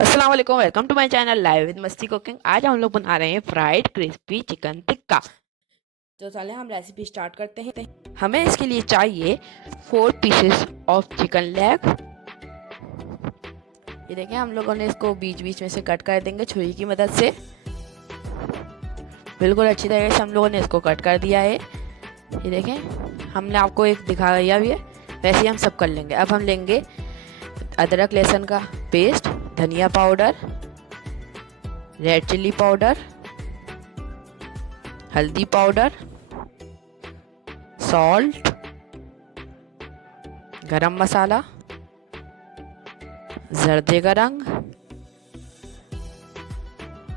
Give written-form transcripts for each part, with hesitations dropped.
अस्सलाम वालेकुम, welcome to my channel live with Masti cooking. आज हम लोग बना रहे हैं फ्राइड क्रिस्पी चिकन टिक्का। तो चलिए हम रेसिपी स्टार्ट करते हैं। हमें इसके लिए चाहिए 4 पीसेस ऑफ चिकन लेग। ये देखें, हम लोगों ने इसको बीच बीच में से कट कर देंगे छुरी की मदद से। बिल्कुल अच्छी तरीके से हम लोगों ने इसको कट कर दिया है। ये देखें, हमने आपको एक दिखाया भी है, वैसे ही हम सब कर लेंगे। अब हम लेंगे अदरक लहसुन का पेस्ट, धनिया पाउडर, रेड चिल्ली पाउडर, हल्दी पाउडर, सॉल्ट, गरम मसाला, जर्दे का रंग,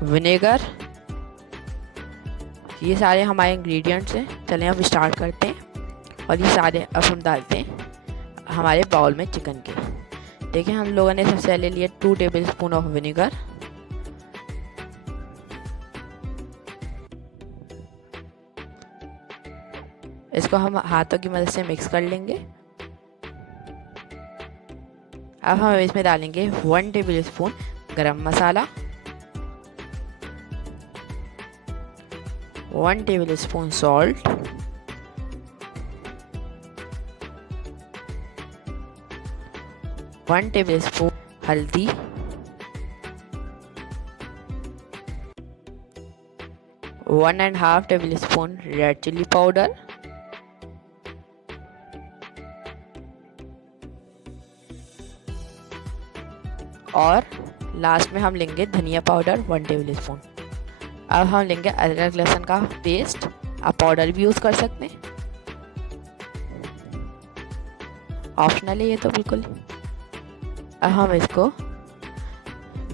विनेगर। ये सारे हमारे इंग्रेडिएंट्स हैं। चलें अब स्टार्ट करते हैं और ये सारे अब हम डालते हैं हमारे बाउल में चिकन के। देखिए, हम लोगों ने सबसे पहले लिए 2 टेबलस्पून ऑफ विनेगर, इसको हम हाथों की मदद से मिक्स कर लेंगे। अब हम इसमें डालेंगे 1 टेबलस्पून गरम मसाला, 1 टेबलस्पून सॉल्ट, 1 टेबलस्पून हल्दी, 1.5 टेबलस्पून रेड चिल्ली पाउडर, और लास्ट में हम लेंगे धनिया पाउडर 1 टेबलस्पून। अब हम लेंगे अदरक लहसुन का पेस्ट। आप पाउडर भी यूज़ कर सकते हैं, ऑप्शनल है ये तो बिल्कुल। अब हम इसको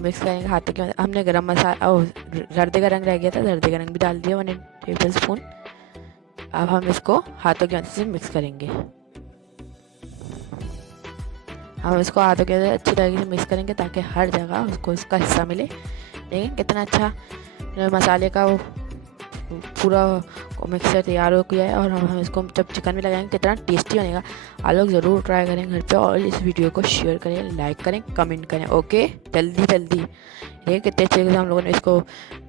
मिक्स करेंगे हाथों के। हमने गरम मसाला और जर्दे का रंग रह गया था, जर्दे का रंग भी डाल दिया 1 टेबलस्पून। अब हम इसको हाथों की मदद से मिक्स करेंगे। हम इसको हाथों के अंदर अच्छी तरीके से मिक्स करेंगे ताकि हर जगह उसको इसका हिस्सा मिले। देखें कितना अच्छा मसाले का वो पूरा मिक्सचर तैयार हो गया है। और हम इसको जब चिकन में लगाएंगे कितना टेस्टी बनेगा। आप लोग ज़रूर ट्राई करें घर पे, और इस वीडियो को शेयर करें, लाइक करें, कमेंट करें। ओके, जल्दी जल्दी। ये कितने अच्छे से हम लोगों ने इसको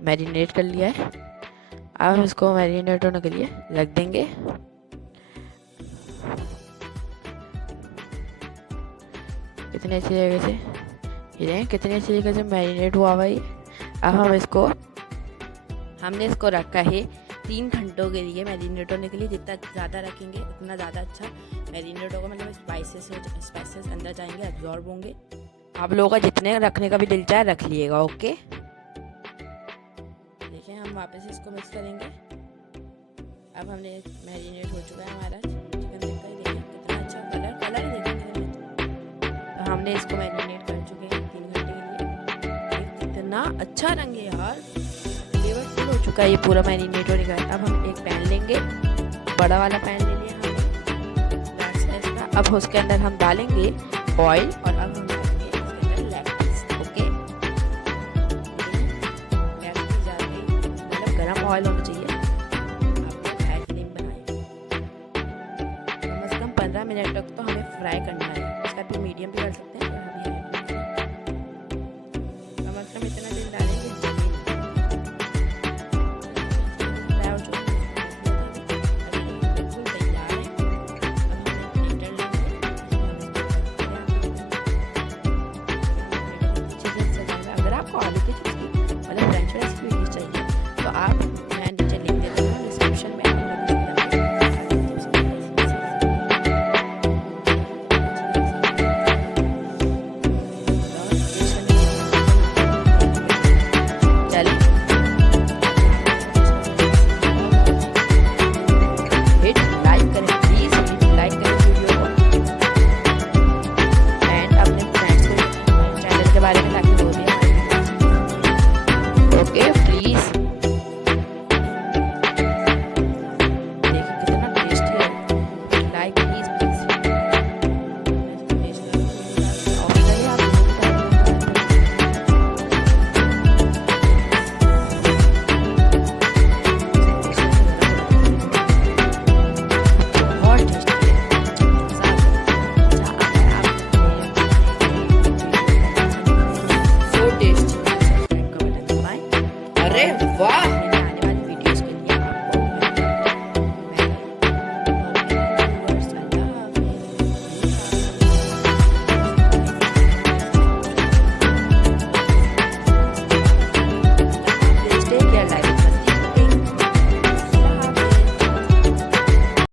मैरिनेट कर लिया है। अब हम इसको मैरिनेट होने के लिए रख देंगे। कितने अच्छी तरीके से, ये कितने अच्छी तरीके से मैरिनेट हुआ हुआ है। अब हमने इसको रखा है 3 घंटों के लिए मैरिनेट होने के लिए। जितना ज़्यादा रखेंगे उतना ज़्यादा अच्छा मैरिनेट होगा, मतलब स्पाइसेस अंदर जाएंगे, एब्जॉर्ब होंगे। आप लोगों का जितने रखने का भी दिल चाहे रख लिएगा। ओके, देखिए हम वापस इसको मिक्स करेंगे। अब हमने मैरिनेट हो चुका है हमारा चिकन टिक्का। देखिए कितना अच्छा कलर देखिए। तो हमने इसको मैरिनेट कर चुके हैं 3 घंटे के लिए। कितना अच्छा रंग है यार, फ्लेवरफुल हो चुका है ये पूरा मैरिनेट होने का। अब हम एक पैन लेंगे, बड़ा वाला पैन ले लिया हमने। अब उसके अंदर हम डालेंगे ऑयल, और अब हम डालेंगे इसके अंदर leg piece. Okay, leg piece डालते मतलब गरम ऑयल होना चाहिए। आपने हाई फ्लेम बनाई, कम से कम 15 मिनट तक तो हमें फ्राई करना है। इसका भी मीडियम भी कर सकते हैं, कम से कम इतना दिन डालेंगे। बारे में ताकि